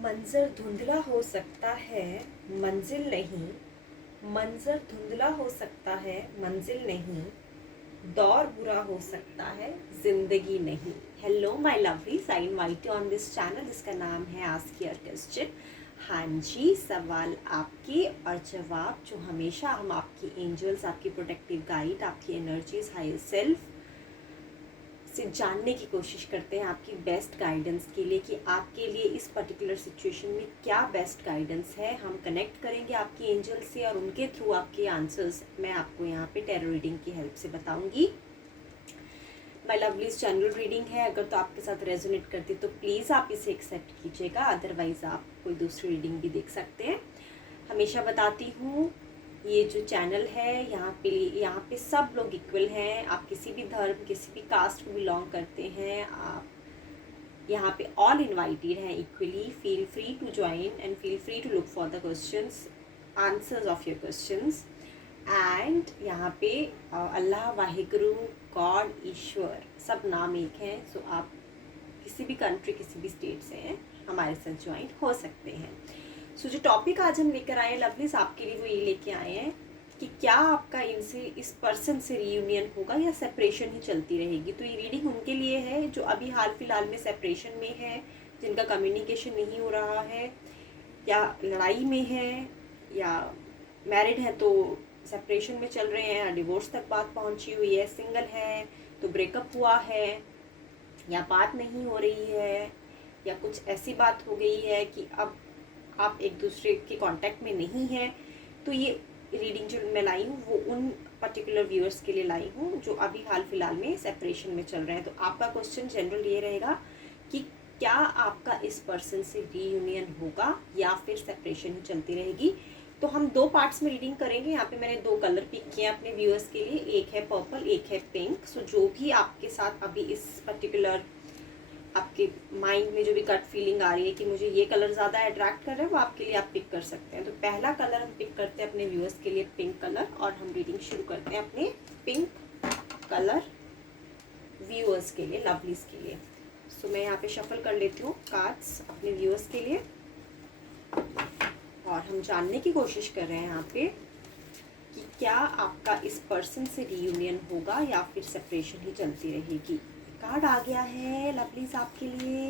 मंजर धुंधला हो सकता है, मंजिल नहीं। मंजर धुंधला हो सकता है, मंजिल नहीं। दौर बुरा हो सकता है, जिंदगी नहीं। Hello my lovelies, I invite you on this channel जिसका नाम है आस्क योर क्वेश्चन। हाँ जी, सवाल आपके और जवाब जो हमेशा हम आपकी एंजल्स, आपकी प्रोटेक्टिव गाइड, आपकी एनर्जीज, हायर सेल्फ से जानने की कोशिश करते हैं आपकी बेस्ट गाइडेंस के लिए कि आपके लिए इस पर्टिकुलर सिचुएशन में क्या बेस्ट गाइडेंस है। हम कनेक्ट करेंगे आपकी एंजल से और उनके थ्रू आपके आंसर्स मैं आपको यहाँ पे टैरो रीडिंग की हेल्प से बताऊंगी। माय लवलीज, जनरल रीडिंग है, अगर तो आपके साथ रेजोनेट करती तो प्लीज़ आप इसे एक्सेप्ट कीजिएगा, अदरवाइज़ आप कोई दूसरी रीडिंग भी देख सकते हैं। हमेशा बताती हूँ ये जो चैनल है यहाँ पे सब लोग इक्वल हैं। आप किसी भी धर्म, किसी भी कास्ट को बिलोंग करते हैं, आप यहाँ पे ऑल इनवाइटेड हैं equally. Feel free to join and feel free to look for the questions, answers of your questions. And यहाँ पे अल्लाह, वाहिगुरु, गॉड, ईश्वर सब नाम एक हैं। सो आप किसी भी कंट्री, किसी भी स्टेट से हैं, हमारे साथ ज्वाइन हो सकते हैं। सो जो टॉपिक आज हम लेकर आए हैं लवलीज आपके लिए, वो ये लेके आए हैं कि क्या आपका इनसे, इस पर्सन से रीयूनियन होगा या सेपरेशन ही चलती रहेगी। तो ये रीडिंग उनके लिए है जो अभी हाल फिलहाल में सेपरेशन में है, जिनका कम्युनिकेशन नहीं हो रहा है, या लड़ाई में है, या मैरिड है तो सेपरेशन में चल रहे हैं, डिवोर्स तक बात पहुंची हुई है, सिंगल है तो ब्रेकअप हुआ है, या बात नहीं हो रही है, या कुछ ऐसी बात हो गई है कि अब आप एक दूसरे के कांटेक्ट में नहीं हैं। तो ये रीडिंग जो मैं लाई हूँ वो उन पर्टिकुलर व्यूअर्स के लिए लाई हूँ जो अभी हाल फिलहाल में सेपरेशन में चल रहे हैं। तो आपका क्वेश्चन जनरल ये रहेगा कि क्या आपका इस पर्सन से रीयूनियन होगा या फिर सेपरेशन ही चलती रहेगी। तो हम दो पार्ट्स में रीडिंग करेंगे। यहाँ पे मैंने दो कलर पिक किए अपने व्यूअर्स के लिए, एक है पर्पल, एक है पिंक। सो जो भी आपके साथ अभी इस पर्टिकुलर आपके माइंड में जो भी गट फीलिंग आ रही है कि मुझे ये कलर ज़्यादा अट्रैक्ट कर रहा है, वो आपके लिए आप पिक कर सकते हैं। तो पहला कलर हम पिक करते हैं अपने व्यूअर्स के लिए, पिंक कलर, और हम रीडिंग शुरू करते हैं अपने पिंक कलर व्यूअर्स के लिए, लवलीज के लिए। सो मैं यहाँ पे शफल कर लेती हूँ कार्ड्स अपने व्यूअर्स के लिए, और हम जानने की कोशिश कर रहे हैं यहाँ पे कि क्या आपका इस पर्सन से रीयूनियन होगा या फिर सेपरेशन ही चलती रहेगी। कार्ड आ गया है लवलीज आपके लिए।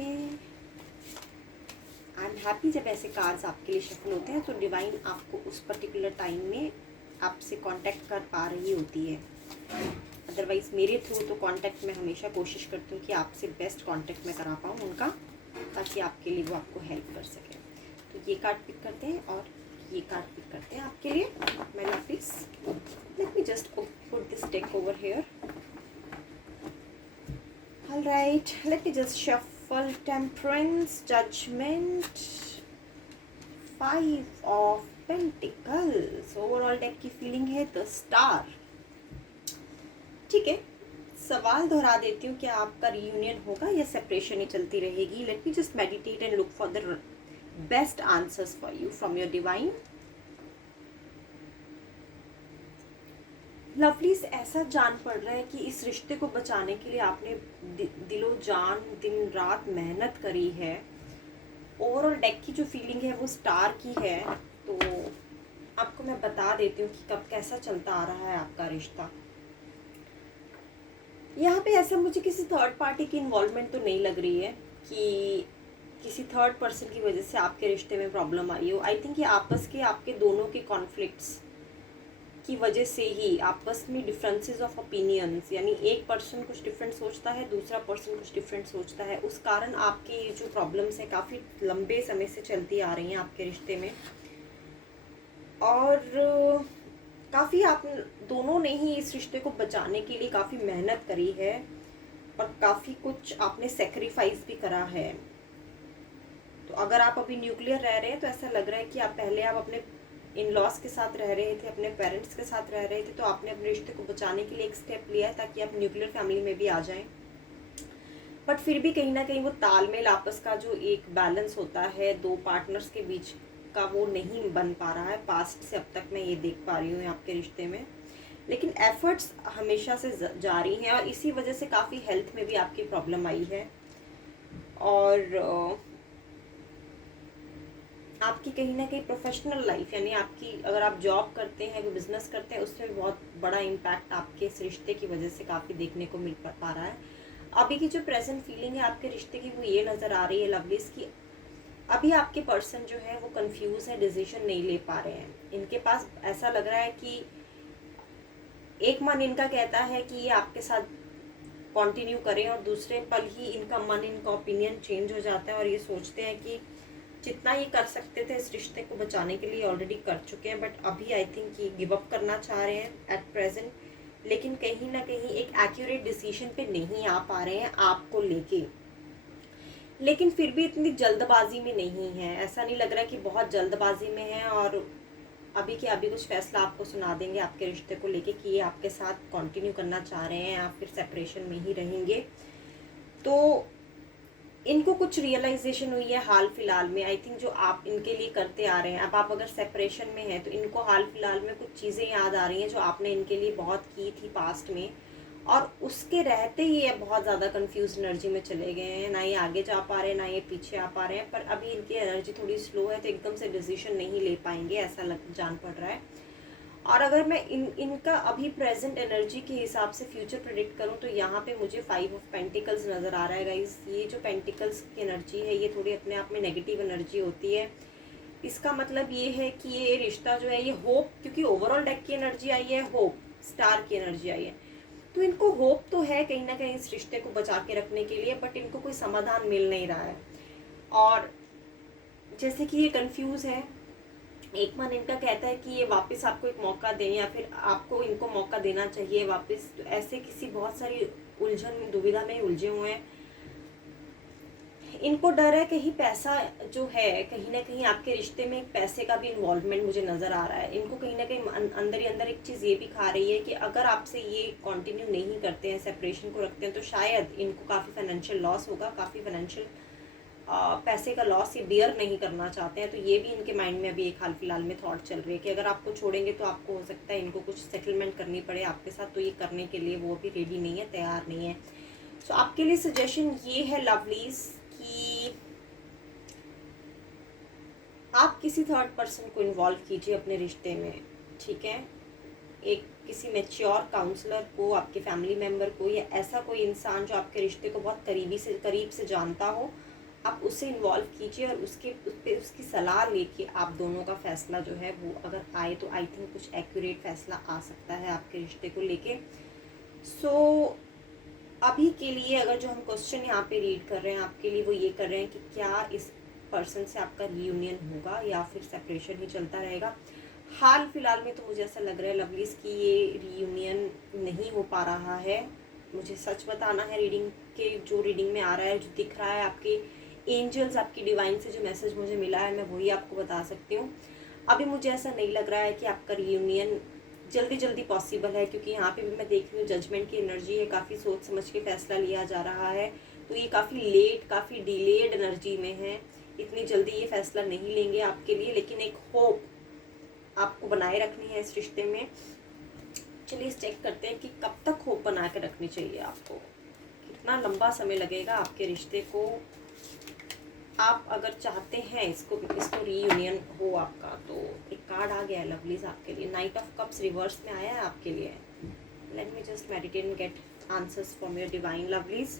आई एम हैप्पी जब ऐसे कार्ड्स आपके लिए शफल होते हैं, तो डिवाइन आपको उस पर्टिकुलर टाइम में आपसे कांटेक्ट कर पा रही होती है। अदरवाइज मेरे थ्रू तो कांटेक्ट में हमेशा कोशिश करती हूँ कि आपसे बेस्ट कांटेक्ट में करा पाऊँ उनका, ताकि आपके लिए वो आपको हेल्प कर सके। तो ये कार्ड पिक करते हैं और ये कार्ड पिक करते हैं आपके लिए। मैं lovelies, late me just put this deck over here. All right, let me just shuffle Temperance, Judgment, Five of Pentacles. Overall deck की फीलिंग है The Star। ठीक है, सवाल दोहरा देती हूँ, क्या आपका रियूनियन होगा या सेपरेशन ही चलती रहेगी। Late me just meditate and look for the best answers for you from your divine. Lovelies, ऐसा जान पड़ रहा है कि इस रिश्ते को बचाने के लिए आपने दिलो जान, दिन रात मेहनत करी है। ओवरऑल डेक की जो फीलिंग है वो स्टार की है। तो आपको मैं बता देती हूँ कि कब कैसा चलता आ रहा है आपका रिश्ता। यहाँ पे ऐसा मुझे किसी थर्ड पार्टी की इन्वॉल्वमेंट तो नहीं लग रही है कि किसी थर्ड पर्सन की वजह से आपके रिश्ते में प्रॉब्लम आई हो। आई थिंक ये आपस के, आपके दोनों के कॉन्फ्लिक्ट्स की वजह से ही, आपस में डिफरेंसेस ऑफ ओपिनियंस, यानी एक पर्सन कुछ डिफरेंट सोचता है, दूसरा पर्सन कुछ डिफरेंट सोचता है, उस कारण आपके ये जो प्रॉब्लम्स हैं काफ़ी लंबे समय से चलती आ रही हैं आपके रिश्ते में। और काफ़ी आप दोनों ने ही इस रिश्ते को बचाने के लिए काफ़ी मेहनत करी है और काफ़ी कुछ आपने सेक्रीफाइस भी करा है। तो अगर आप अभी न्यूक्लियर रह रहे हैं तो ऐसा लग रहा है कि आप पहले आप अपने इन लॉस के साथ रह रहे थे, अपने पेरेंट्स के साथ रह रहे थे, तो आपने अपने रिश्ते को बचाने के लिए एक स्टेप लिया है ताकि आप न्यूक्लियर फैमिली में भी आ जाएं। बट फिर भी कहीं ना कहीं वो तालमेल, आपस का जो एक बैलेंस होता है दो पार्टनर्स के बीच का, वो नहीं बन पा रहा है। पास्ट से अब तक मैं ये देख पा रही हूँ आपके रिश्ते में, लेकिन एफर्ट्स हमेशा से जारी हैं और इसी वजह से काफ़ी हेल्थ में भी आपकी प्रॉब्लम आई है। और आपकी कहीं ना कहीं प्रोफेशनल लाइफ, यानी आपकी अगर आप जॉब करते हैं, कोई बिजनेस करते हैं, उसमें भी बहुत बड़ा इम्पैक्ट आपके इस रिश्ते की वजह से काफ़ी देखने को मिल पा रहा है। अभी की जो प्रेजेंट फीलिंग है आपके रिश्ते की वो ये नज़र आ रही है लवलीज की, अभी आपके पर्सन जो है वो कंफ्यूज है, डिसीजन नहीं ले पा रहे हैं। इनके पास ऐसा लग रहा है कि एक मन इनका कहता है कि ये आपके साथ कंटिन्यू करें और दूसरे पल ही इनका मन, इनका ओपिनियन चेंज हो जाता है और ये सोचते हैं कि जितना ये कर सकते थे इस रिश्ते को बचाने के लिए ऑलरेडी कर चुके हैं, बट अभी आई थिंक ये गिव अप करना चाह रहे हैं एट प्रेजेंट। लेकिन कहीं ना कहीं एक एक्यूरेट डिसीजन पे नहीं आ पा रहे हैं आपको लेके, लेकिन फिर भी इतनी जल्दबाजी में नहीं है। ऐसा नहीं लग रहा कि बहुत जल्दबाजी में है और अभी के अभी कुछ फैसला आपको सुना देंगे आपके रिश्ते को लेके कि ये आपके साथ कंटिन्यू करना चाह रहे हैं या फिर सेपरेशन में ही रहेंगे। तो इनको कुछ रियलाइजेशन हुई है हाल फिलहाल में, आई थिंक जो आप इनके लिए करते आ रहे हैं। अब आप अगर सेपरेशन में हैं तो इनको हाल फिलहाल में कुछ चीज़ें याद आ रही हैं जो आपने इनके लिए बहुत की थी पास्ट में, और उसके रहते ही ये बहुत ज़्यादा कंफ्यूज एनर्जी में चले गए हैं। ना ये आगे जा पा रहे हैं, ना ये पीछे आ पा रहे हैं, पर अभी इनकी एनर्जी थोड़ी स्लो है तो एकदम से डिसीजन नहीं ले पाएंगे, ऐसा जान पड़ रहा है। और अगर मैं इनका अभी प्रेजेंट एनर्जी के हिसाब से फ्यूचर प्रेडिक्ट करूं तो यहाँ पे मुझे 5 ऑफ पेंटिकल्स नज़र आ रहा है गाइस। ये जो पेंटिकल्स की एनर्जी है ये थोड़ी अपने आप में नेगेटिव एनर्जी होती है। इसका मतलब ये है कि ये रिश्ता जो है ये होप, क्योंकि ओवरऑल डेक की एनर्जी आई है, होप स्टार की एनर्जी आई है, तो इनको होप तो है कहीं ना कहीं इस रिश्ते को बचा के रखने के लिए, बट इनको कोई समाधान मिल नहीं रहा है। और जैसे कि ये कंफ्यूज है, एक मन इनका कहता है कि ये वापस आपको एक मौका दें या फिर आपको इनको मौका देना चाहिए वापस, तो ऐसे किसी बहुत सारी उलझन दुविधा में उलझे हुए हैं। इनको डर है कहीं पैसा जो है, कहीं ना कहीं आपके रिश्ते में पैसे का भी इन्वॉल्वमेंट मुझे नज़र आ रहा है। इनको कहीं ना कहीं अंदर ही अंदर एक चीज़ ये भी खा रही है कि अगर आपसे ये कंटिन्यू नहीं करते हैं, सेपरेशन को रखते हैं, तो शायद इनको काफ़ी फाइनेंशियल लॉस होगा, काफ़ी फाइनेंशियल पैसे का लॉस ये बियर नहीं करना चाहते हैं। तो ये भी इनके माइंड में अभी एक हाल फिलहाल में थॉट चल रही है कि अगर आपको छोड़ेंगे तो आपको हो सकता है इनको कुछ सेटलमेंट करनी पड़े आपके साथ, तो ये करने के लिए वो भी रेडी नहीं है, तैयार नहीं है। सो आपके लिए सजेशन ये है लवलीज कि आप किसी थर्ड पर्सन को इन्वॉल्व कीजिए अपने रिश्ते में, ठीक है। एक किसी मैच्योर काउंसलर को, आपके फैमिली मेम्बर को, या ऐसा कोई इंसान जो आपके रिश्ते को बहुत करीब से जानता हो, आप उसे इन्वॉल्व कीजिए और उसकी सलाह लेके आप दोनों का फैसला जो है वो अगर आए तो आई थिंक कुछ एक्यूरेट फैसला आ सकता है आपके रिश्ते को लेके। सो अभी के लिए अगर जो हम क्वेश्चन यहाँ पे रीड कर रहे हैं आपके लिए वो ये कर रहे हैं कि क्या इस पर्सन से आपका रीयूनियन होगा या फिर सेपरेशन ही चलता रहेगा। हाल फिलहाल में तो मुझे ऐसा लग रहा है लवलीज कि ये रीयूनियन नहीं हो पा रहा है। मुझे सच बताना है, रीडिंग के जो रीडिंग में आ रहा है, जो दिख रहा है, आपके एंजल्स, आपकी डिवाइन से जो मैसेज मुझे मिला है मैं वही आपको बता सकती हूँ। अभी मुझे ऐसा नहीं लग रहा है कि आपका रीयूनियन जल्दी जल्दी पॉसिबल है, क्योंकि यहाँ पे भी मैं देख रही हूँ जजमेंट की एनर्जी है, काफ़ी सोच समझ के फैसला लिया जा रहा है। तो ये काफ़ी लेट, काफ़ी डिलेड एनर्जी में है, इतनी जल्दी ये फैसला नहीं लेंगे आपके लिए, लेकिन एक होप आपको बनाए रखनी है इस रिश्ते में। चलिए चेक करते हैं कि कब तक होप बना के रखनी चाहिए आपको, कितना लंबा समय लगेगा आपके रिश्ते को। आप अगर चाहते हैं इसको रीयूनियन हो आपका, तो एक कार्ड आ गया है लवलीज आपके लिए, नाइट ऑफ कप्स रिवर्स में आया है आपके लिए। Let me just meditate and get answers from your divine lovelies.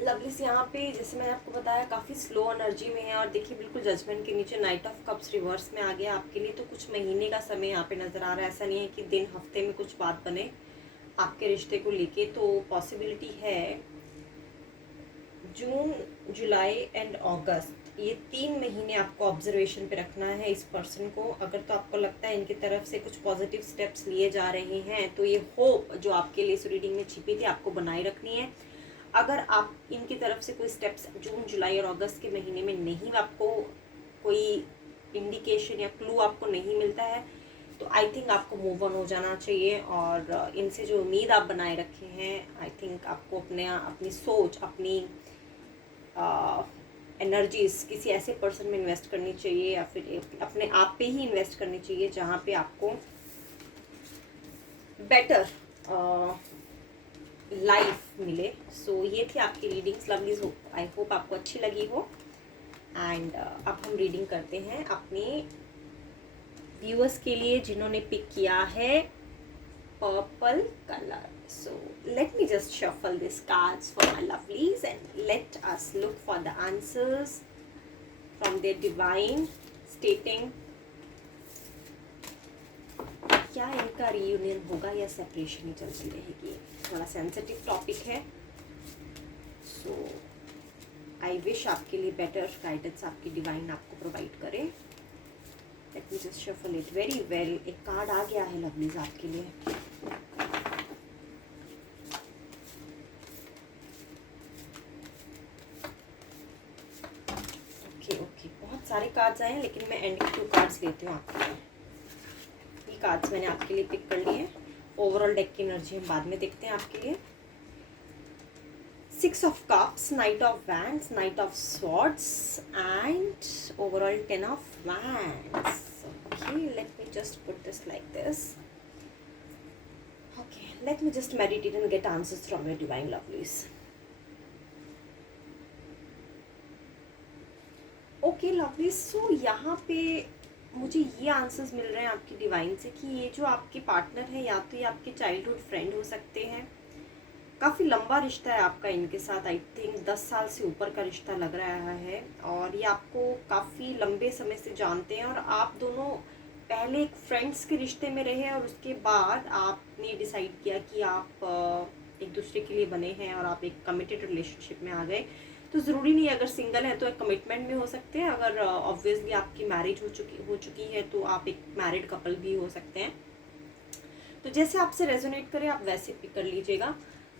Lovelies यहाँ पे जैसे मैंने आपको बताया काफ़ी स्लो एनर्जी में है, और देखिए बिल्कुल जजमेंट के नीचे नाइट ऑफ कप्स रिवर्स में आ गया आपके लिए। तो कुछ महीने का समय यहाँ पे नज़र आ रहा है, ऐसा नहीं है कि दिन हफ्ते में कुछ बात बने आपके रिश्ते को लेके। तो पॉसिबिलिटी है जून, जुलाई एंड अगस्त, ये 3 महीने आपको ऑब्जर्वेशन पे रखना है इस पर्सन को। अगर तो आपको लगता है इनकी तरफ से कुछ पॉजिटिव स्टेप्स लिए जा रहे हैं तो ये होप जो आपके लिए इस रीडिंग में छिपी थी आपको बनाए रखनी है। अगर आप इनकी तरफ से कोई स्टेप्स जून, जुलाई और अगस्त के महीने में नहीं, आपको कोई इंडिकेशन या क्लू आपको नहीं मिलता है, तो आई थिंक आपको मूव ऑन हो जाना चाहिए। और इनसे जो उम्मीद आप बनाए रखे हैं, आई थिंक आपको अपनी सोच, अपनी एनर्जीज किसी ऐसे पर्सन में इन्वेस्ट करनी चाहिए, या फिर अपने आप पे ही इन्वेस्ट करनी चाहिए जहाँ पे आपको बेटर लाइफ मिले। सो ये थी आपकी रीडिंग्स लवलीज, आई होप आपको अच्छी लगी हो। एंड अब हम रीडिंग करते हैं अपने व्यूअर्स के लिए जिन्होंने पिक किया है purple colour. So let me just shuffle these cards for my lovelies and let us look for the answers from their divine stating क्या इनका रियूनियन होगा या सेपरेशन ही चलती रहेगी। थोड़ा सेंसिटिव टॉपिक है, सो आई विश आपके लिए बेटर गाइडेंस आपकी डिवाइन आपको प्रोवाइड करे। Late me just shuffle it very well. एक कार्ड आ गया है लवलीज आपके लिए। ओके ओके, बहुत सारे कार्ड्स आए हैं, लेकिन मैं एंडिंग 2 कार्ड्स लेती हूँ आपके लिए। ये कार्ड्स मैंने आपके लिए पिक कर लिए हैं। ओवरऑल डेक की एनर्जी हम बाद में देखते हैं आपके लिए। 6 of Cups, Knight of Wands, Knight of Swords, and overall 10 of Wands. Okay, let me just put this like this. Okay, let me just meditate and get answers from your divine lovelies. Okay, lovelies. So यहाँ पे मुझे ये answers मिल रहे हैं आपकी divine से कि ये जो आपके पार्टनर है, या तो ये आपके चाइल्डहुड फ्रेंड हो सकते हैं। काफ़ी लंबा रिश्ता है आपका इनके साथ, आई थिंक 10 साल से ऊपर का रिश्ता लग रहा है। और ये आपको काफ़ी लंबे समय से जानते हैं, और आप दोनों पहले एक फ्रेंड्स के रिश्ते में रहे और उसके बाद आपने डिसाइड किया कि आप एक दूसरे के लिए बने हैं और आप एक कमिटेड रिलेशनशिप में आ गए। तो ज़रूरी नहीं है, अगर सिंगल है तो एक कमिटमेंट में हो सकते हैं, अगर ऑब्वियसली आपकी मैरिज हो चुकी है तो आप एक मैरिड कपल भी हो सकते हैं। तो जैसे आपसे रेजोनेट करे आप वैसे पिक कर लीजिएगा।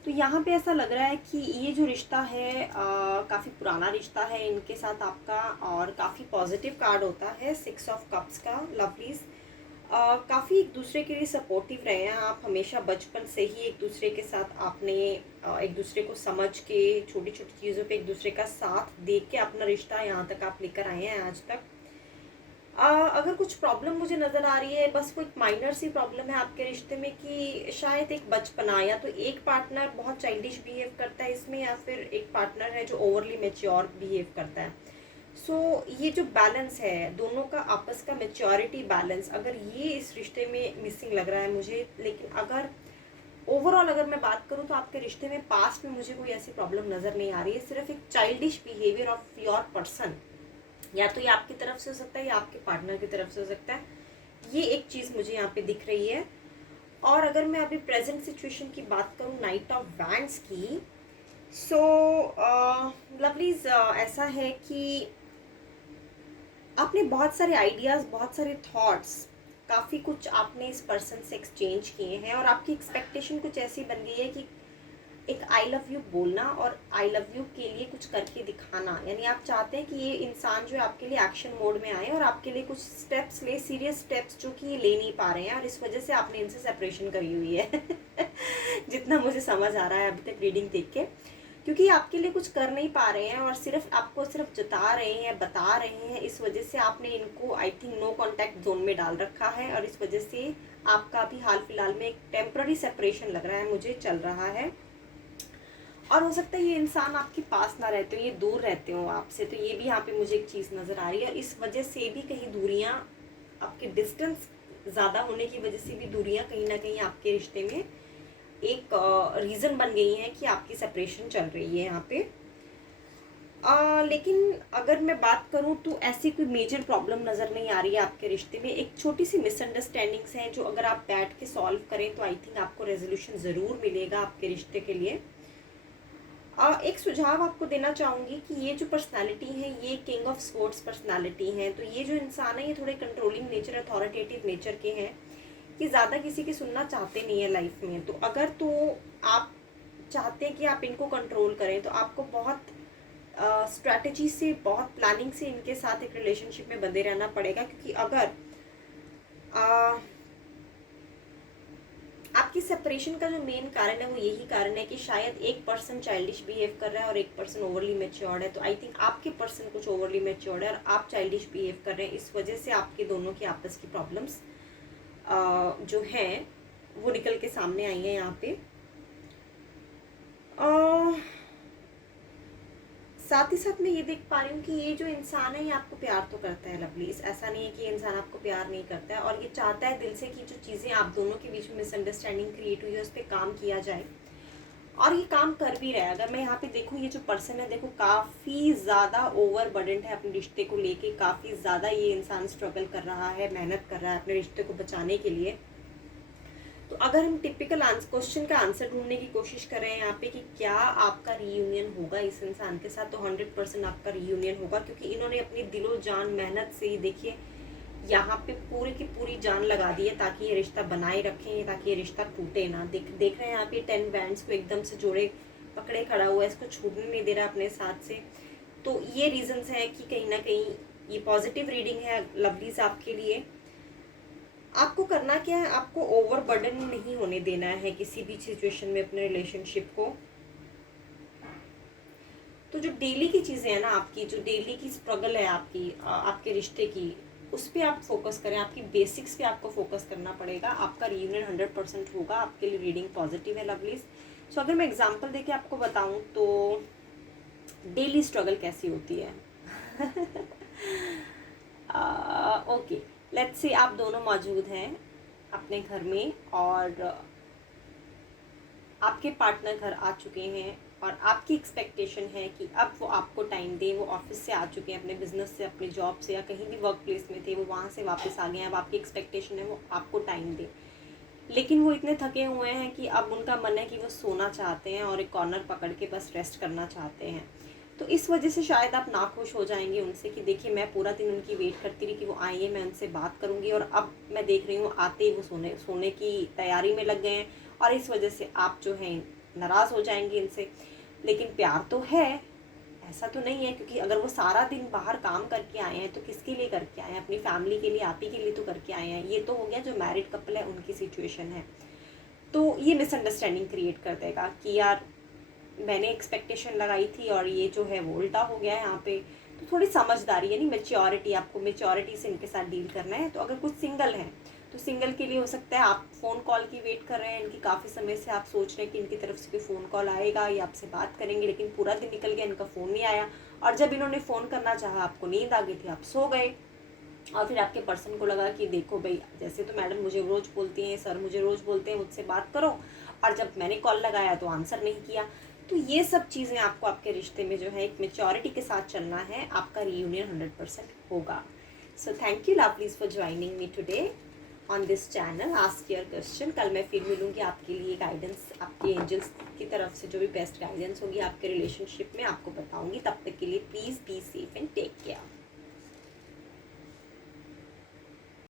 तो यहाँ पे ऐसा लग रहा है कि ये जो रिश्ता है काफ़ी पुराना रिश्ता है इनके साथ आपका, और काफ़ी पॉजिटिव कार्ड होता है 6 of Cups का लवलीज। काफ़ी एक दूसरे के लिए सपोर्टिव रहे हैं आप हमेशा, बचपन से ही एक दूसरे के साथ आपने एक दूसरे को समझ के छोटी छोटी चीज़ों पे एक दूसरे का साथ देख के अपना रिश्ता यहाँ तक आप लेकर आए हैं आज तक। अगर कुछ प्रॉब्लम मुझे नज़र आ रही है, बस कोई माइनर सी प्रॉब्लम है आपके रिश्ते में कि शायद एक बचपना, या तो एक पार्टनर बहुत चाइल्डिश बिहेव करता है इसमें, या फिर एक पार्टनर है जो ओवरली मैच्योर बिहेव करता है। सो ये जो बैलेंस है दोनों का आपस का मैच्योरिटी बैलेंस, अगर ये इस रिश्ते में मिसिंग लग रहा है मुझे। लेकिन अगर ओवरऑल अगर मैं बात करूँ तो आपके रिश्ते में पास्ट में मुझे कोई ऐसी प्रॉब्लम नज़र नहीं आ रही है, सिर्फ एक childish behaviour of your person, या तो ये आपकी तरफ से हो सकता है या आपके पार्टनर की तरफ से हो सकता है। ये एक चीज़ मुझे यहाँ पे दिख रही है। और अगर मैं अभी प्रेजेंट सिचुएशन की बात करूँ नाइट ऑफ वैंड्स की, सो लवलीज ऐसा है कि आपने बहुत सारे आइडियाज़, बहुत सारे थॉट्स, काफ़ी कुछ आपने इस पर्सन से एक्सचेंज किए हैं, और आपकी एक्सपेक्टेशन कुछ ऐसी बन गई है कि एक आई लव यू बोलना और आई लव यू के लिए कुछ करके दिखाना। यानी आप चाहते हैं कि ये इंसान जो है आपके लिए एक्शन मोड में आए और आपके लिए कुछ स्टेप्स ले, सीरियस स्टेप्स जो कि ये ले नहीं पा रहे हैं, और इस वजह से आपने इनसे सेपरेशन करी हुई है जितना मुझे समझ आ रहा है अभी तक रीडिंग देख के, क्योंकि आपके लिए कुछ कर नहीं पा रहे हैं और सिर्फ आपको सिर्फ जता रहे हैं, बता रहे हैं। इस वजह से आपने इनको I think no contact zone में डाल रखा है, और इस वजह से आपका अभी हाल फिलहाल में एक टेम्पररी सेपरेशन लग रहा है मुझे, चल रहा है। और हो सकता है ये इंसान आपके पास ना रहते हो, ये दूर रहते हो आपसे, तो ये भी यहाँ पे मुझे एक चीज़ नज़र आ रही है। और इस वजह से भी कहीं दूरियाँ, आपके डिस्टेंस ज़्यादा होने की वजह से भी दूरियाँ कहीं ना कहीं आपके रिश्ते में एक रीज़न बन गई हैं कि आपकी सेपरेशन चल रही है यहाँ पे। लेकिन अगर मैं बात करूँ तो ऐसी कोई मेजर प्रॉब्लम नज़र नहीं आ रही है आपके रिश्ते में। एक छोटी सी मिसअंडरस्टैंडिंग्स हैं जो अगर आप बैठ के सॉल्व करें तो आई थिंक आपको रेजोल्यूशन ज़रूर मिलेगा आपके रिश्ते के लिए। एक सुझाव आपको देना चाहूँगी कि ये जो पर्सनालिटी है ये किंग ऑफ स्वॉर्ड्स पर्सनालिटी है, तो ये जो इंसान है ये थोड़े कंट्रोलिंग नेचर, अथॉरिटेटिव नेचर के हैं, कि ज़्यादा किसी की सुनना चाहते नहीं है लाइफ में। तो अगर तो आप चाहते हैं कि आप इनको कंट्रोल करें तो आपको बहुत स्ट्रैटेजी से, बहुत प्लानिंग से इनके साथ एक रिलेशनशिप में बंधे रहना पड़ेगा। क्योंकि अगर आपकी सेपरेशन का जो मेन कारण है वो यही कारण है कि शायद एक पर्सन चाइल्डिश बिहेव कर रहा है और एक पर्सन ओवरली मैच्योर्ड है। तो आई थिंक आपके पर्सन कुछ ओवरली मैच्योर्ड है और आप चाइल्डिश बिहेव कर रहे हैं, इस वजह से आपके दोनों की आपस की प्रॉब्लम्स जो हैं वो निकल के सामने आई हैं यहाँ पे। साथ ही साथ मैं ये देख पा रही हूँ कि ये जो इंसान है ये आपको प्यार तो करता है लवलीज, ऐसा नहीं है कि ये इंसान आपको प्यार नहीं करता है, और ये चाहता है दिल से कि जो चीज़ें आप दोनों के बीच में मिसअंडरस्टैंडिंग क्रिएट हुई है उस पर काम किया जाए, और ये काम कर भी रहा है। अगर मैं यहाँ पे देखूँ ये जो पर्सन है देखो काफ़ी ज़्यादा ओवर बर्डनड है अपने रिश्ते को लेके, काफ़ी ज़्यादा ये इंसान स्ट्रगल कर रहा है, मेहनत कर रहा है अपने रिश्ते को बचाने के लिए। तो अगर हम टिपिकल क्वेश्चन का आंसर ढूंढने की कोशिश कर रहे हैं यहाँ पे कि क्या आपका रीयूनियन होगा इस इंसान के साथ, तो 100% आपका रीयूनियन होगा, क्योंकि इन्होंने अपनी दिलो जान मेहनत से ही देखिए यहाँ पे पूरी की पूरी जान लगा दी है ताकि ये रिश्ता बनाए रखें, ताकि ये रिश्ता टूटे ना। देख रहे हैं यहाँ पे 10 बैंड्स को एकदम से जोड़े पकड़े खड़ा हुआ है, इसको छूटने नहीं दे रहा अपने साथ से। तो ये रीजंस हैं कि कहीं ना कहीं ये पॉजिटिव रीडिंग है लवलीज आपके लिए। आपको करना क्या है, आपको ओवर बर्डन नहीं होने देना है किसी भी सिचुएशन में अपने रिलेशनशिप को। तो जो डेली की चीज़ें हैं ना आपकी, जो डेली की स्ट्रगल है आपकी आपके रिश्ते की, उस पर आप फोकस करें, आपकी बेसिक्स पे आपको फोकस करना पड़ेगा। आपका रीयूनियन 100% होगा, आपके लिए रीडिंग पॉजिटिव है लवलीज। सो अगर मैं एग्जांपल देके आपको बताऊं तो डेली स्ट्रगल कैसी होती है ओके, लेट्स से आप दोनों मौजूद हैं अपने घर में और आपके पार्टनर घर आ चुके हैं और आपकी एक्सपेक्टेशन है कि अब वो आपको टाइम दे। वो ऑफिस से आ चुके हैं, अपने बिजनेस से, अपने जॉब से, या कहीं भी वर्क प्लेस में थे, वो वहाँ से वापस आ गए हैं। अब आपकी एक्सपेक्टेशन है वो आपको टाइम दे, लेकिन वो इतने थके हुए हैं कि अब उनका मन है कि वो सोना चाहते हैं और एक कॉर्नर पकड़ के बस रेस्ट करना चाहते हैं। तो इस वजह से शायद आप नाखुश हो जाएंगे उनसे कि देखिए मैं पूरा दिन उनकी वेट करती रही कि वो आइए, मैं उनसे बात करूंगी, और अब मैं देख रही हूँ आते ही वो सोने की तैयारी में लग गए हैं, और इस वजह से आप जो हैं नाराज़ हो जाएंगे इनसे। लेकिन प्यार तो है, ऐसा तो नहीं है, क्योंकि अगर वो सारा दिन बाहर काम करके आए हैं तो किसके लिए करके आए हैं, अपनी फैमिली के लिए, आप ही के लिए तो करके आए हैं। ये तो हो गया जो मैरिड कपल है उनकी सिचुएशन है। तो ये मिसअंडरस्टैंडिंग क्रिएट कर देगा कि यार मैंने एक्सपेक्टेशन लगाई थी और ये जो है वो उल्टा हो गया है यहाँ पे। तो थोड़ी समझदारी यानी मेच्योरिटी, आपको मेच्योरिटी से इनके साथ डील करना है। तो अगर कुछ सिंगल हैं तो सिंगल के लिए हो सकता है आप फ़ोन कॉल की वेट कर रहे हैं इनकी, काफ़ी समय से आप सोच रहे हैं कि इनकी तरफ से कोई फ़ोन कॉल आएगा या आपसे बात करेंगे, लेकिन पूरा दिन निकल गया, इनका फ़ोन नहीं आया, और जब इन्होंने फ़ोन करना चाहा आपको नींद आ गई थी, आप सो गए। और फिर आपके पर्सन को लगा कि देखो भाई, जैसे तो मैडम मुझे रोज़ बोलती हैं, सर मुझे रोज़ बोलते हैं मुझसे बात करो, और जब मैंने कॉल लगाया तो आंसर नहीं किया। तो ये सब चीज़ें आपको आपके रिश्ते में जो है एक मेच्योरिटी के साथ चलना है, आपका रीयूनियन 100% होगा। So thank you lovelies for joining me today on this channel ask your question. कल मैं फिर मिलूंगी आपके लिए गाइडेंस, आपके एंजल्स की तरफ से जो भी बेस्ट गाइडेंस होगी आपके रिलेशनशिप में आपको बताऊंगी। तब तक के लिए प्लीज़ बी सेफ एंड